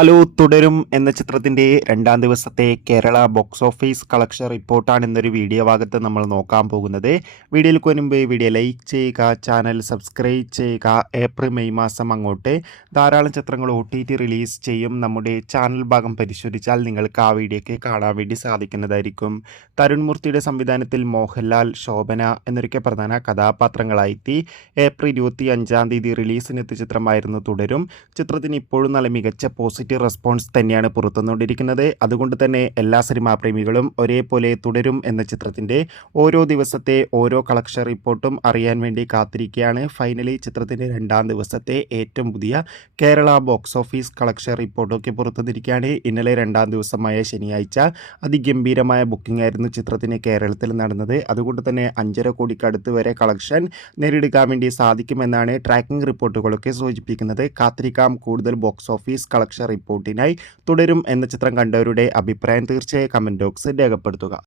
Hello തുടരും എന്ന ചിത്രത്തിൻ്റെ രണ്ടാം ദിവസത്തെ കേരള ബോക്സ് ഓഫീസ് കളക്ഷൻ റിപ്പോർട്ടാണ് ഇന്നൊരു വീഡിയോ ഭാഗത്ത് നമ്മൾ നോക്കാൻ പോകുന്നത്. വീഡിയോയിലേക്ക് മുൻപ് വീഡിയോ ലൈക്ക് ചെയ്യുക, ചാനൽ സബ്സ്ക്രൈബ് ചെയ്യുക. ഏപ്രിൽ മെയ് മാസം അങ്ങോട്ട് ധാരാളം ചിത്രങ്ങൾ OTT റിലീസ് ചെയ്യും. നമ്മുടെ ചാനൽ ഭാഗം പരിശോധിച്ചാൽ നിങ്ങൾക്ക് ആ വീഡിയോയ്ക്ക് കാണാൻ വേണ്ടി സാധിക്കുന്നതായിരിക്കും. തരുൺ മൂർത്തിയുടെ സംവിധാനത്തിൽ മോഹൻലാൽ, ശോഭന എന്നൊക്കെ പ്രധാന കഥാപാത്രങ്ങളായി ഏപ്രിൽ 25 റിലീസിനെത്തിയ ചിത്രമായിരുന്നു തുടരും. ചിത്രത്തിന് ഇപ്പോഴും നല്ല മികച്ച പോസിറ്റീവ് റെസ്പോൺസ് തന്നെയാണ് പുറത്തുവന്നുകൊണ്ടിരിക്കുന്നത്. അതുകൊണ്ട് തന്നെ എല്ലാ സിനിമാ പ്രേമികളും ഒരേപോലെ തുടരും എന്ന ചിത്രത്തിൻ്റെ ഓരോ ദിവസത്തെ ഓരോ കളക്ഷൻ റിപ്പോർട്ടും അറിയാൻ വേണ്ടി കാത്തിരിക്കുകയാണ്. ഫൈനലി ചിത്രത്തിൻ്റെ രണ്ടാം ദിവസത്തെ ഏറ്റവും പുതിയ കേരള ബോക്സ് ഓഫീസ് കളക്ഷൻ റിപ്പോർട്ടൊക്കെ പുറത്തുവന്നിരിക്കുകയാണ്. ഇന്നലെ രണ്ടാം ദിവസമായ ശനിയാഴ്ച അതിഗംഭീരമായ ബുക്കിംഗ് ആയിരുന്നു ചിത്രത്തിന് കേരളത്തിൽ നടന്നത്. അതുകൊണ്ട് തന്നെ 5.5 കോടിക്ക് അടുത്ത് വരെ കളക്ഷൻ നേടിയെടുക്കാൻ വേണ്ടി സാധിക്കുമെന്നാണ് ട്രാക്കിംഗ് റിപ്പോർട്ടുകളൊക്കെ സൂചിപ്പിക്കുന്നത്. കാത്തിരിക്കാം കൂടുതൽ ബോക്സ് ഓഫീസ് കളക്ഷൻ റിപ്പോർട്ടിനായി. തുടരും എന്ന ചിത്രം കണ്ടവരുടെ അഭിപ്രായം തീർച്ചയായും കമൻറ്റ് ബോക്സിൽ രേഖപ്പെടുത്തുക.